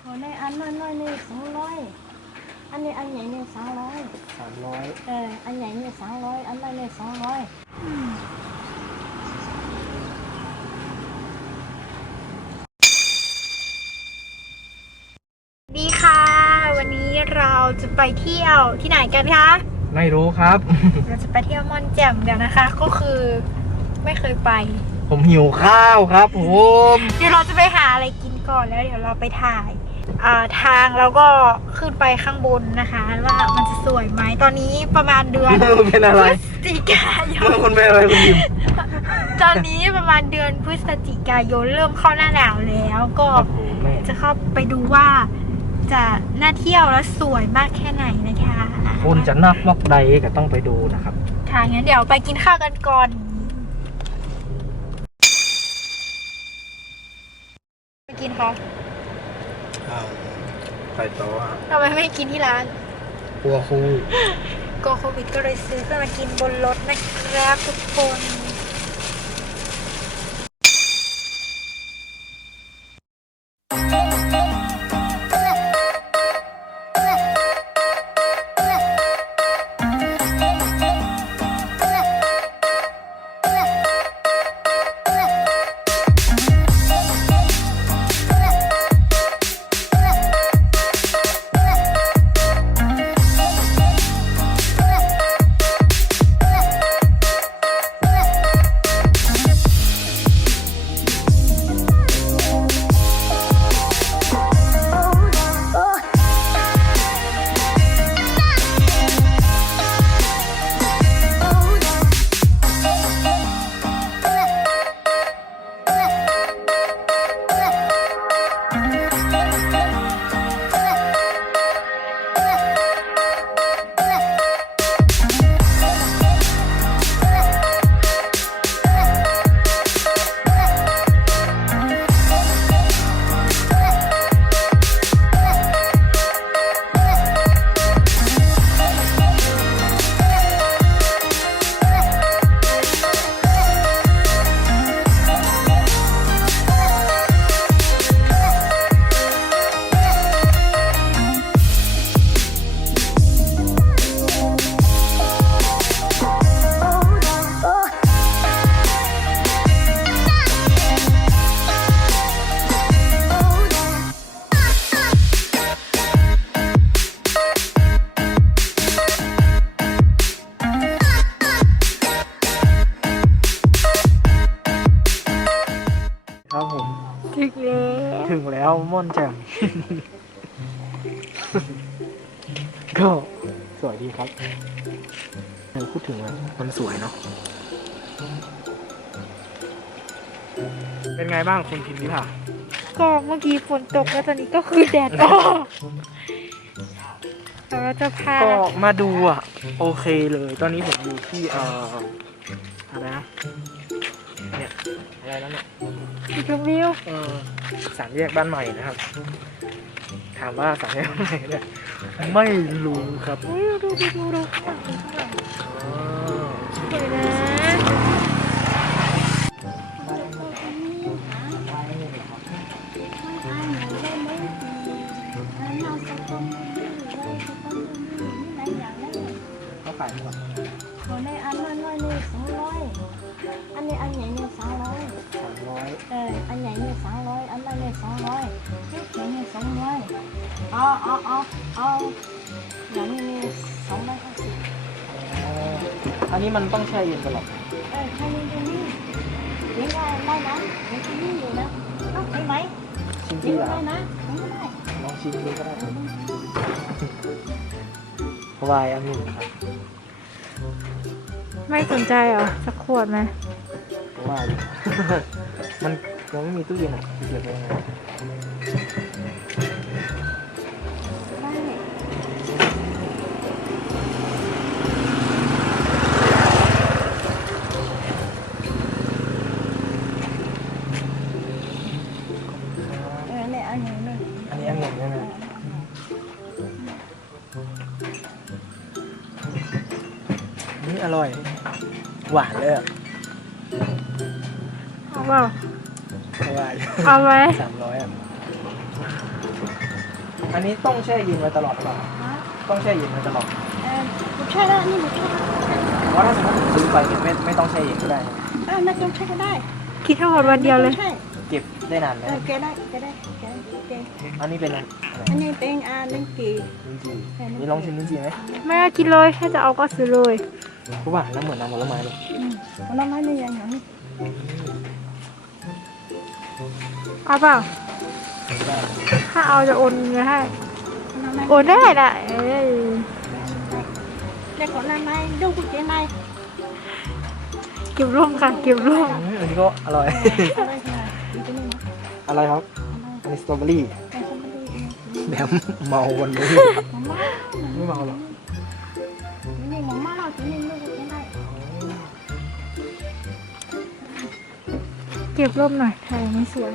ขอในอันน้อยน้อยๆนี่สองร้อยอันนี้อันใหญ่นี่สามร้อยสามร้อยเอออันใหญ่นี่สามร้อยอันน้อยนี่สองร้อยดีค่ะ วันนี้เราจะไปเที่ยวที่ไหนกันคะ ไม่รู้ครับ เราจะไปเที่ยวม่อนแจ่มกันนะคะ ก็คือไม่เคยไป ผมหิวข้าวครับผม เดี๋ยวเราจะไปหาอะไรกินก่อนแล้วเดี๋ยวเราไปถ่ายอ่า ทางเราก็ขึ้นไปข้างบนนะคะ ว่ามันจะสวยไหมตอนนี้ประมาณเดือนมึงเป็นอะไรพฤศจิกายนมึงคนเป็นอะไรคุณยิมตอนนี้ประมาณเดือนพฤศจิกายนเริ่มเข้าหน้าหนาวแล้วก็โอ้โหแม่จะเข้าไปดูว่าจะน่าเที่ยวและสวยมากแค่ไหนนะคะคนจะนักมอกใดก็ต้องไปดูนะครับค่ะงั้นเดี๋ยวไปกินข้าวกันก่อนไปกินคะ ไปต่ออะทำไมไม่กินที่ร้านกลัวครูกลัวโควิดก็เลยซื้อเพื่อมากินบนรถนะครับทุกคน ก็สวยดีครับเออพูดถึงอะมันสวยเนาะ เป็นไงบ้างคุณพิมพ์นิพาก็เมื่อกี้ฝนตกแล้วตอนนี้ก็คือแดดออกแล้วเราจะพา ก็มาดูอะ โอเคเลย ตอนนี้ผมอยู่ที่เอ่อ ชมวิวเออสามแยกบ้านใหม่นะครับ ถามว่าสามแยกบ้านใหม่เนี่ยไม่รู้ครับอุ๊ยดูดูดูดูข้างหลังดูข้างหลังอ๋อสวยนะเขาขายหมด เอาเอาเอาเอาอย่างนี้นี่สองร้อยห้าสิบอันนี้มันต้องแช่เย็นตลอดเออแค่นี้ตรงนี้เลี้ยงได้ได้นะเลี้ยงที่นี่อยู่นะเอาไปไหมชิมเลี้ดียงกว่าได้นะเลี้ยงได้ลองชิมดูก็ได้วายอันหนึ่งครับไม่สนใจเหรอสักขวดไหมวาย มันยังไม่มีตู้เย็นอะเก็บไว้ยังไง อร่อย หวานเลยอะเอาเปล่าวายเอาไหมสามร้อยอะ อันนี้ต้องแช่เย็นไว้ตลอดหรือเปล่าฮะต้องแช่เย็นไว้ตลอดเออหมูใช่แล้วนี่หมูใช่แล้วเพราะถ้าสมมติผมซื้อไปเนี่ยไม่ไม่ต้องแช่เย็นก็ได้เออไม่ต้องใช่ก็ได้คิดทั้งหมดวันเดียวเลย ใช่เก็บได้นานไหมเออแกได้แกได้แกได้แกอันนี้เป็นอะไรอันนี้เป็นอ่าเล่นกี ลิ้นจี่นี่ลองชิมลิ้นจี่ไหมไม่เอากินเลยถ้าจะเอาก็ซื้อเลย ผู้บ่าน้ำเหมือนน้ำผลไม้เลยอืมผลไม้นี่ยังอย่างนี้เอาเปล่าได้ถ้าเอาจะโอนเงินให้ผลไม้โอนได้นะเอ้ยเด็กผลไม้ดูกุเจนายเก็บร่วมค่ะเก็บร่วมอืมอันนี้ก็อร่อย อะไรขนาดนี้จะนี่นะอะไรครับอะไรอันนี้สตรอเบอรี่แต่ฉันไม่ได้แหนมเมาวันนี้หมาม่าไม่เมาหรอก เก็บร่วมหน่อยถ่ายไม่สวย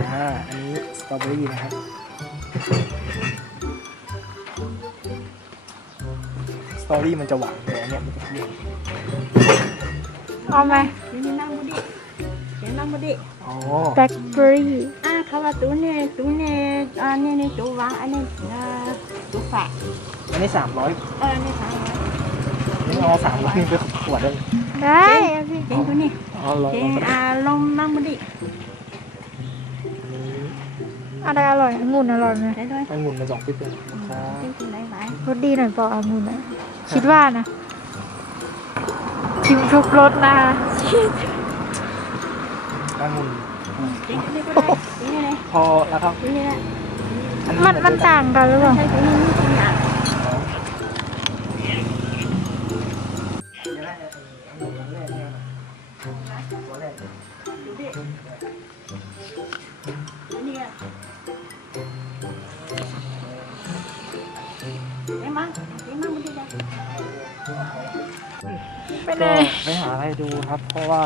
อ่าอันนี้สตรอเบอรี่นะครับสตรอเบอรี่มันจะหวานแต่อันเนี้ยมันจะเปรี้ยวเอาไหมนี่นั่งบุดิเดี๋ยวนั่งบุดิอ๋อแบล็คเบอร์รี่อ่าเขาว่าตัวนี้ตัวนี้อ่านี่นี่ตัววางอันนี้อ่าตัวฝากอันนี้สามร้อยเออนี่สามร้อยนี่เอาสามร้อยไปขวดได้ไหมได้เอาสิเก่งตัวนี้ อ๋อลองเก่ลองงก็ได้อ่าลงนั่งบุดิอะไรอร่อยองุ่นอร่อยไหมได้ด้วยองุ่นมาสองปิ๊บเลยครับเก่งตัวไหนไหนรสดีหน่อยเปล่าองุ่นนะคิดว่านะชิมทุกรสนะคะองุ่นเก่งตัวนี้ก็ได้ตัวนี้เลยพอแล้วครับตัวนี้แหละอัมันมันต่างกันหรือเปล่า ใช่ตัวนี้นี่ตัวนี้อะ ดูดิตัวนี้อะเดี๋ยวมาเดี๋ยวมาบุดิได้ไม่ก็ได้ไปหาอะไรดูครับ เพราะว่า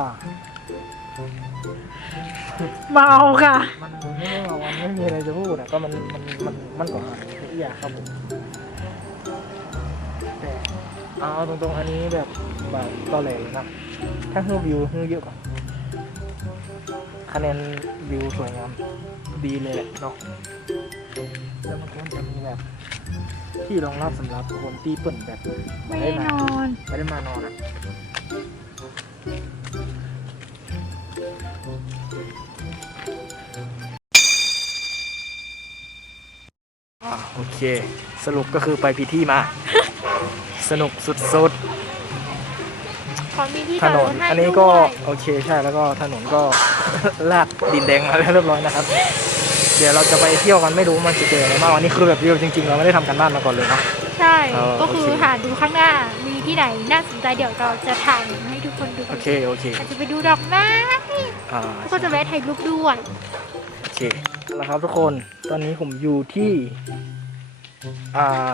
เมาค่ะ มันไม่ได้ว่ามันไม่มีอะไรจะพูดอะก็มันมันมันมันก็หายละเอียดครับผมแต่เอาตรงๆอันนี้แบบแบบตอแหลนะถ้าฮือวิวฮือเยอะกว่า คะแนนวิวสวยงามดีเลยแหละเนาะแล้วมันก็จะมีแบบ ที่รองรับสำหรับคนที่เปิ่นแบบไม่ได้นอนไม่ได้มานอนอะอะโอเค สรุปก็คือไปพิธีมา สนุกสุด ขอมีที่ๆถจอดนรนถให้อันนี้ก็ด้วยโอเคใช่แล้วก็ถนนก็ ลาดดินแดงมาแล้วเรียบร้อยนะครับ เดี๋ยวเราจะไปเที่ยวกันไม่รู้มันจะเจออะไรบ้างวันนี้คือแบบเรียวจริงๆ เราไม่ได้ทำกันบ้านมาก่อนเลยเนาะ ใช่ เออก็คือโอเค หาดูข้างหน้า มีที่ไหนน่าสนใจเดี๋ยวเราจะถ่ายให้ทุกคนดูโอเคโอเคอาจจะไปดูดอกไม้อ่าแล้วก็จะแวะถ่ายรูปด้วยโอเคแล้วครับทุกคนตอนนี้ผมอยู่ที่อ่า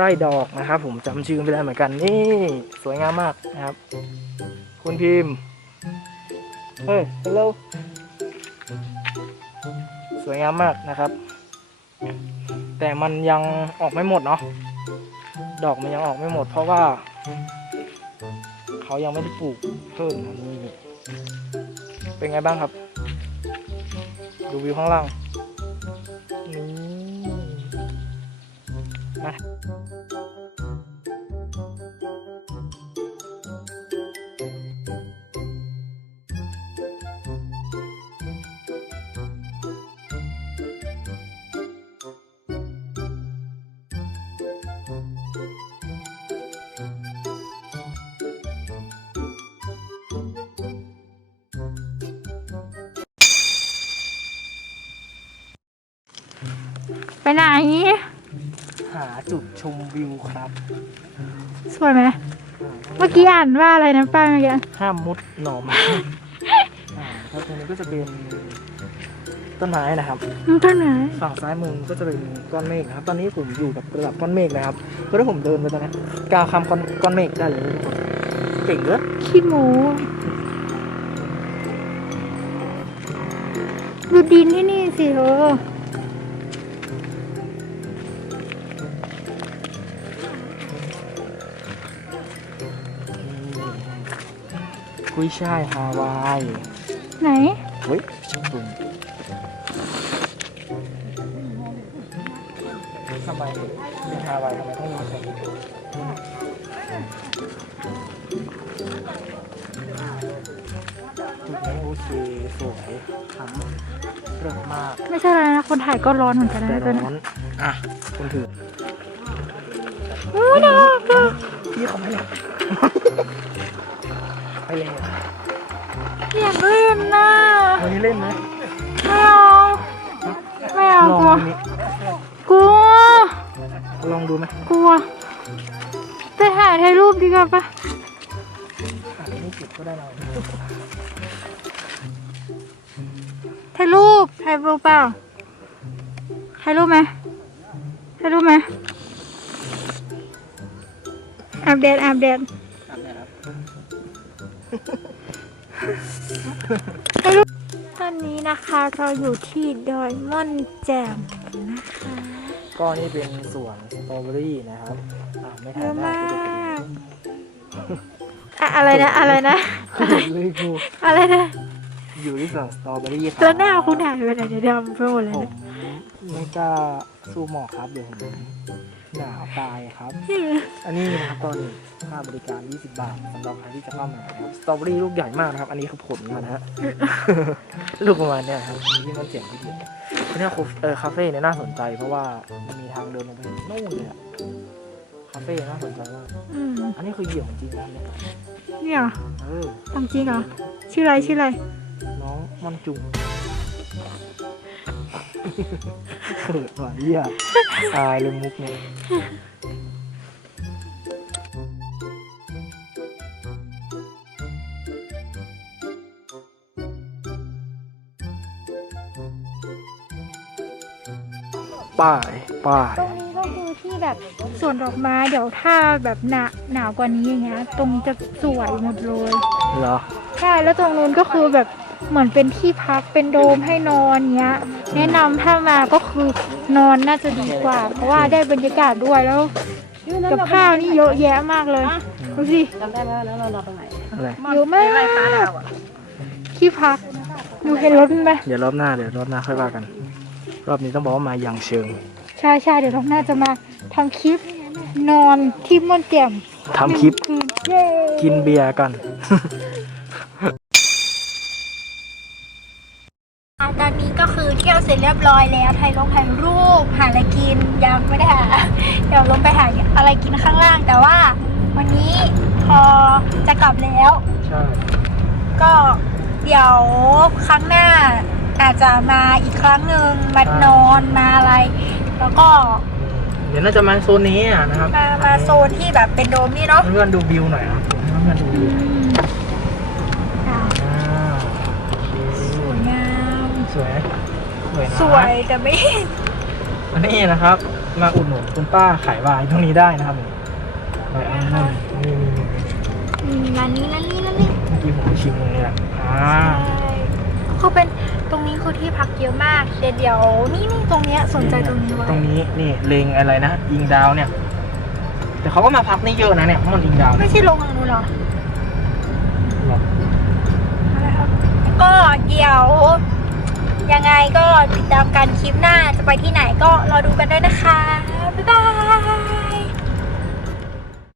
ไร่ดอกนะครับ ผมจำชื่อไม่ได้เหมือนกันนี่สวยงามมากนะครับ คุณพิมพ์เฮ้ยฮัลโหลสวยงามมากนะครับ แต่มันยังออกไม่หมดเนาะดอกมันยังออกไม่หมด เพราะว่า เขายังไม่ได้ปลูกเพิ่มนะนี่เป็นไงบ้างครับ ดูวิวข้างล่าง ไปไหน จุดชมวิวครับสวยไหมเมื่อกี้อ่านว่าอะไรนะป้าเมื่อกี้ห้ามมุดหน่อไม้อ่าครับตรงนี้ก็จะเป็นต้นไม้นะครับมันต้นไหนฝั่งซ้ายมือก็จะเป็นก้อนเมฆนะครับ ตอนนี้ผมอยู่กับระดับก้อนเมฆนะครับก็ถ้าผมเดินไปตอนนี้ก้าวข้ามก้อนก้อนเมฆได้เลยทุกคนเก่งเยอะขี้หมู ดูดินที่นี่สิเธ กุ้ยช่ายฮาวายไหนเฮ้ยตุ่มทำไมเป็นฮาวายทำไมต้องมีแสงจุดนี้โอเคสวยครับเลิศมากไม่ใช่อะไรนะ คนถ่ายก็ร้อนเหมือนกันแต่นะตัวร้นี้อนอะคุณถือโอ้ยน่ารักอะพี่เขาไม่หลับ ไปเลยอยากเล่นน่ะวันนี้เล่นไหมไม่เอาไม่เอาลองกลัววันนี้กลัว ลองดูไหมกลัวไปหาถ่ายรูปดีกว่าปะอาจจะไม่เก็บก็ได้เราถ่ายรูปถ่ายรูปเปล่าถ่ายรูปไหมถ่ายรูปไหมอาบแดดอาบแดดถ่ายรูป ตอนนี้นะคะเราอยู่ที่ดอยม่อนแจ่มนะคะ ก็นี่เป็นสวนสตรอเบอรี่นะครับอะไม่เยถ่ายอะได้มาก็จะกอะอะไรนะอะไรนะเป็นเลยครูอะไรนะอยู่ที่สวนสตรอเบอรี่ครับแล้วหน้าคุณหายไปไหนเนี่ยดำไปหมดเลยผนะม ไม่กล้าสู้หมอกครับเดี๋ยวผมหนาวตายครับ อันนี้นะครับก็นี่ค่าบริการ 20 บาทสำหรับใครที่จะเข้ามานะครับสตรอเบอรี่ลูกใหญ่มากนะครับ อันนี้คือผลมันนะฮะ ลูกประมาณเนี้ยครับที่มันเจ๋งที่สุดที่นี่เออคาเฟ่เนี่ยน่าสนใจ เพราะว่ามันมีทางเดินลงไปถึงนู่นเลยอะคาเฟ่น่าสนใจมาก อืมอันนี้คือเหยี่ยวจริงนะเนี่ยเนี่ยเหรอเออทำจริงเหรอ ชื่ออะไรชื่ออะไร น้องม่อนจุง เขิดว่ะเหี้ยตายเลยมุกเนี่ยป้ายป้าย ตรงนี้ก็คือที่แบบสวนดอกไม้เดี๋ยวถ้าแบบหนาหนาวกว่านี้อย่างเงี้ยตรงจะสวยหมดเลย เหรอ ใช่แล้วตรงนู้นก็คือแบบ เหมือนเป็นที่พักเป็นโดมให้นอนเงี้ย แนะนำถ้ามาก็คือนอนน่าจะดีกว่า เพราะว่าได้บรรยากาศด้วยแล้วกับข้าวนี่เยอะแยะมากเลยดูสิจำได้ไหมว่าแล้วเรารอตรงไหนอะไรเยอะมากที่พักดูเห็นรถมันไหมเดี๋ยวรอบหน้าเดี๋ยวรอบหน้าค่อยว่ากัน รอบนี้ต้องบอกว่ามาอย่างเชิงใช่ใช่เดี๋ยวเราน่าจะมาทำคลิปนอนที่ม่อนแจ่มทำคลิปหนึ่งคืนเย้ กินเบียร์กัน อะตอนนี้ก็คือเที่ยวเสร็จเรียบร้อยแล้วถ่ายลงถ่ายรูป หาอะไรกิน ยังไม่ได้หาเดี๋ยวลงไปหาอะไรกินข้างล่าง แต่ว่าวันนี้พอจะกลับแล้ว ใช่ ก็เดี๋ยวครั้งหน้าอาจจะมาอีกครั้งหนึ่งมานอนมาอะไร แล้วก็เดี๋ยวน่าจะมาโซนนี้อะนะครับมามาโซนที่แบบเป็นโดมนี่เนาะ เพื่อนๆดูวิวหน่อยครับผมให้เพื่อนๆดูวิว อะ อ่าโอเค สวยงาม สวยไหมส วยนะสวยแต่ไม่อันนี้นะครับ มาอุดหนุนคุณป้าขายวายตรงนี้ได้นะครับนี่ไปเอาหน่อยนี่อืมร้านนี้ร้านนี้ร้านนี้เมื่อกี้ผมชิมเลยอะอ่าใช่คือเป็นตรงนี้คือที่พักเยอะมากเดี๋ยวเดี๋ยวนี่นี่ตรงเนี้ยสนใจตรงนี้ไว้ตรงนี้นี่เลงอะไรนะยิงดาวเนี่ย แต่เขาก็มาพักนี่เยอะนะเนี่ยเพราะมันยิงดาวเนี่ยไม่ใช่ลงทางนู้นเหรอหรออะไรครับก็เดี๋ยว ยังไงก็ติดตามการคลิปหน้าจะไปที่ไหนก็รอดูกันด้วยนะคะ บ๊ายบาย